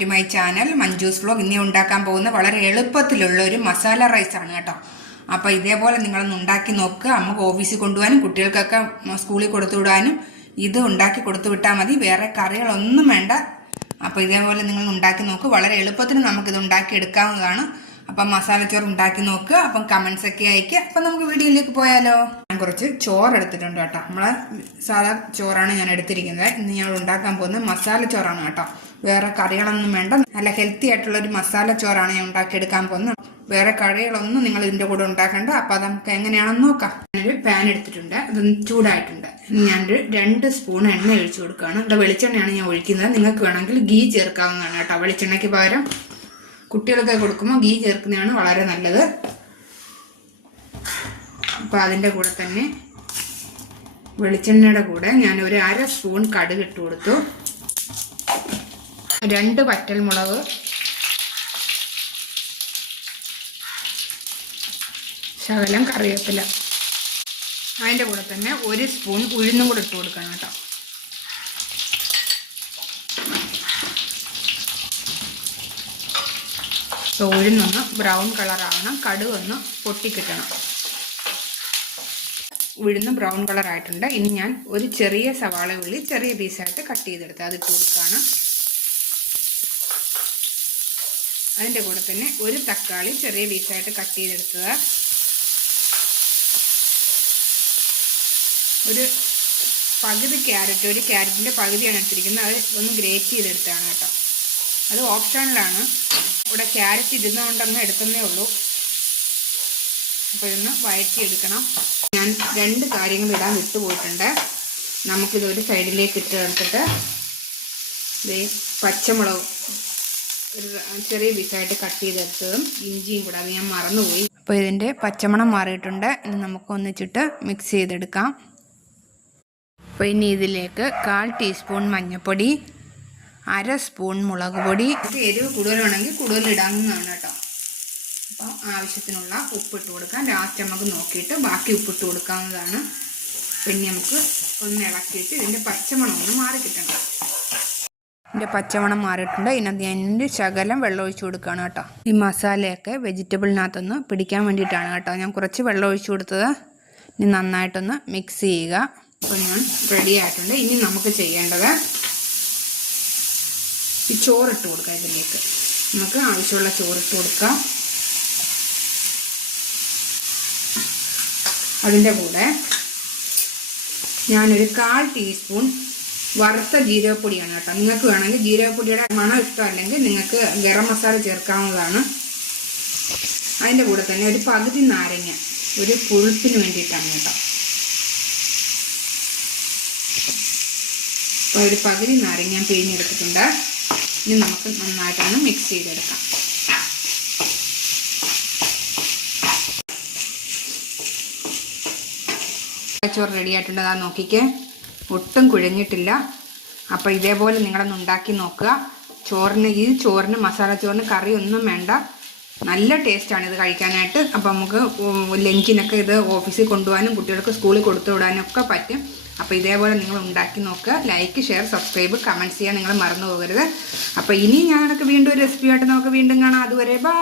To my channel Manju's vlog. ഇനി ഉണ്ടാക്കാൻ പോകുന്ന വളരെ എളുപ്പത്തിലുള്ള ഒരു മസാല റൈസ് ആണ് കേട്ടോ. അപ്പോൾ ഇതേപോലെ നിങ്ങളൊന്ന് ഉണ്ടാക്കി നോക്കുക. നമുക്ക് ഓഫീസിൽ കൊണ്ടുപോകാനും കുട്ടികൾക്കൊക്കെ സ്കൂളിൽ കൊടുത്തു വിടാനും ഇത് ഉണ്ടാക്കി കൊടുത്തു വിട്ടാൽ മതി. വേറെ കറികളൊന്നും വേണ്ട. അപ്പോൾ ഇതേപോലെ നിങ്ങൾ ഉണ്ടാക്കി നോക്കുക. വളരെ എളുപ്പത്തിന് നമുക്കിത് ഉണ്ടാക്കി എടുക്കാവുന്നതാണ്. അപ്പം മസാലച്ചോറ് ഉണ്ടാക്കി നോക്കുക. അപ്പം കമൻസ് ഒക്കെ അയക്കുക. അപ്പം നമുക്ക് വീഡിയോയിലേക്ക് പോയാലോ. ഞാൻ കുറച്ച് ചോറ് എടുത്തിട്ടുണ്ട് കേട്ടോ. നമ്മളെ സാധാ ചോറാണ് ഞാൻ എടുത്തിരിക്കുന്നത്. ഇന്ന് ഞാൻ ഉണ്ടാക്കാൻ പോകുന്നത് മസാല ചോറാണ് കേട്ടോ. വേറെ കറികളൊന്നും വേണ്ട. നല്ല ഹെൽത്തി ആയിട്ടുള്ള ഒരു മസാല ചോറാണ് ഞാൻ ഉണ്ടാക്കിയെടുക്കാൻ പോകുന്നത്. വേറെ കറികളൊന്നും നിങ്ങൾ ഇതിൻ്റെ കൂടെ ഉണ്ടാക്കണ്ട. അപ്പം അത് നമുക്ക് എങ്ങനെയാണെന്ന് നോക്കാം. ഞാനൊരു പാൻ എടുത്തിട്ടുണ്ട്. അതൊന്ന് ചൂടായിട്ടുണ്ട്. ഞാനൊരു 2 സ്പൂൺ എണ്ണ ഒഴിച്ചു കൊടുക്കുകയാണ്. ഇവിടെ വെളിച്ചെണ്ണയാണ് ഞാൻ ഒഴിക്കുന്നത്. നിങ്ങൾക്ക് വേണമെങ്കിൽ ഗീ ചേർക്കാവുന്നതാണ് കേട്ടോ. വെളിച്ചെണ്ണയ്ക്ക് പകരം കുട്ടികൾക്ക് കൊടുക്കുമ്പോൾ ഗീ ചേർക്കുന്നതാണ് വളരെ നല്ലത്. അപ്പോൾ അതിൻ്റെ കൂടെ തന്നെ വെളിച്ചെണ്ണയുടെ കൂടെ ഞാൻ ഒരു 1/2 സ്പൂൺ കടുക് ഇട്ട് കൊടുത്തു. 2 വറ്റൽമുളക്, ശകലം കറിവേപ്പില, അതിൻ്റെ കൂടെ തന്നെ 1 സ്പൂൺ ഉഴുന്നും കൂടെ ഇട്ട് കൊടുക്കണം കേട്ടോ. ഉഴുന്നൊന്ന് ബ്രൗൺ കളറാവണം. കടുക് ഒന്ന് പൊട്ടിക്കിട്ടണം. ഉഴുന്ന് ബ്രൗൺ കളറായിട്ടുണ്ട്. ഇനി ഞാൻ ഒരു ചെറിയ സവാള ഉള്ളി ചെറിയ പീസായിട്ട് കട്ട് ചെയ്തെടുത്ത് അതിട്ട് കൊടുക്കുകയാണ്. അതിൻ്റെ കൂടെ തന്നെ ഒരു തക്കാളി ചെറിയ പീസായിട്ട് കട്ട് ചെയ്തെടുത്തത്, ഒരു പകുതി ക്യാരറ്റ്, ഒരു ക്യാരറ്റിൻ്റെ പകുതിയാണ് എടുത്തിരിക്കുന്നത്. അത് ഒന്ന് ഗ്രേറ്റ് ചെയ്തെടുത്താണ് കേട്ടോ. അത് ഓപ്ഷനിലാണ്. ഇവിടെ ക്യാരറ്റ് ഇരുന്നുകൊണ്ടങ്ങ് എടുക്കുന്നേ ഉള്ളൂ. അപ്പോൾ ഇതൊന്ന് വഴറ്റിയെടുക്കണം. ഞാൻ 2 കാര്യങ്ങൾ ഇടാൻ വിട്ടുപോയിട്ടുണ്ട്. നമുക്കിതൊരു സൈഡിലേക്ക് ഇട്ട് എടുത്തിട്ട് പച്ചമുളക് ഒരു ചെറിയ പീസായിട്ട് കട്ട് ചെയ്തെടുത്തതും ഇഞ്ചിയും കൂടെ, അത് ഞാൻ മറന്നുപോയി. അപ്പോൾ ഇതിൻ്റെ പച്ചമണം മാറിയിട്ടുണ്ട്. ഇനി നമുക്ക് ഒന്നിച്ചിട്ട് മിക്സ് ചെയ്തെടുക്കാം. അപ്പോൾ ഇനി ഇതിലേക്ക് 1/4 ടീസ്പൂൺ മഞ്ഞൾപ്പൊടി, 1/2 സ്പൂൺ മുളക് പൊടി. എരിവ് കൂടുതലാണെങ്കിൽ കൂടുതൽ ഇടാവുന്നതാണ് കേട്ടോ. അപ്പോൾ ആവശ്യത്തിനുള്ള ഉപ്പിട്ട് കൊടുക്കാം. ലാസ്റ്റ് നമുക്ക് നോക്കിയിട്ട് ബാക്കി ഉപ്പിട്ട് കൊടുക്കാവുന്നതാണ്. പിന്നെ നമുക്ക് ഒന്ന് ഇളക്കിയിട്ട് ഇതിൻ്റെ പച്ചമണം ഒന്ന് മാറി കിട്ടണം. ഇതിൻ്റെ പച്ചമണം മാറിയിട്ടുണ്ട്. ഇതിനകത്ത് ഞാൻ ശകലം വെള്ളം ഒഴിച്ച് കൊടുക്കുകയാണ് കേട്ടോ. ഈ മസാലയൊക്കെ വെജിറ്റബിളിനകത്തൊന്ന് പിടിക്കാൻ വേണ്ടിയിട്ടാണ് കേട്ടോ ഞാൻ കുറച്ച് വെള്ളം ഒഴിച്ച് കൊടുത്തത്. ഇനി നന്നായിട്ടൊന്ന് മിക്സ് ചെയ്യുക. അപ്പോൾ ഞാൻ റെഡി ആയിട്ടുണ്ട്. ഇനി നമുക്ക് ചെയ്യേണ്ടത് ഈ ചോറിട്ട് കൊടുക്കുക. ഇതിലേക്ക് നമുക്ക് ആവശ്യമുള്ള ചോറിട്ട് കൊടുക്കാം. അതിൻ്റെ കൂടെ ഞാനൊരു 1/4 ടീസ്പൂൺ വറുത്ത ജീരകപ്പൊടിയാണ് കേട്ടോ. നിങ്ങൾക്ക് വേണമെങ്കിൽ ജീരകപ്പൊടിയുടെ മണം ഇഷ്ടമല്ലെങ്കിൽ നിങ്ങൾക്ക് ഗരം മസാല ചേർക്കാവുന്നതാണ്. അതിൻ്റെ കൂടെ തന്നെ ഒരു പകുതി നാരങ്ങ, ഒരു പുളിപ്പിന് വേണ്ടിയിട്ടാണ് കേട്ടോ. അപ്പോൾ ഒരു പകുതി നാരങ്ങ ഞാൻ പിഴിഞ്ഞെടുത്തിട്ടുണ്ട്. ഇനി നമുക്ക് നന്നായിട്ടൊന്ന് മിക്സ് ചെയ്തെടുക്കാം. ചോറ് റെഡി ആയിട്ടുണ്ട്. അതാ നോക്കിക്കേ, ഒട്ടും കുഴഞ്ഞിട്ടില്ല. അപ്പോൾ ഇതേപോലെ നിങ്ങളൊന്ന് ഉണ്ടാക്കി നോക്കുക. ചോറിന് മസാല ചോറിന് കറിയൊന്നും വേണ്ട. നല്ല ടേസ്റ്റാണ് ഇത് കഴിക്കാനായിട്ട്. അപ്പോൾ നമുക്ക് ലഞ്ചിനൊക്കെ ഇത് ഓഫീസിൽ കൊണ്ടുപോകാനും കുട്ടികൾക്ക് സ്കൂളിൽ കൊടുത്തു വിടാനും ഒക്കെ പറ്റും. അപ്പോൾ ഇതേപോലെ നിങ്ങൾ ഉണ്ടാക്കി നോക്കുക. ലൈക്ക്, ഷെയർ, സബ്സ്ക്രൈബ്, കമൻറ്റ്സ് ചെയ്യാൻ നിങ്ങൾ മറന്നു പോകരുത്. അപ്പോൾ ഇനി ഞങ്ങൾക്ക് വീണ്ടും ഒരു റെസിപ്പിയായിട്ട് നമുക്ക് വീണ്ടും കാണാം. അതുവരെ ബൈ.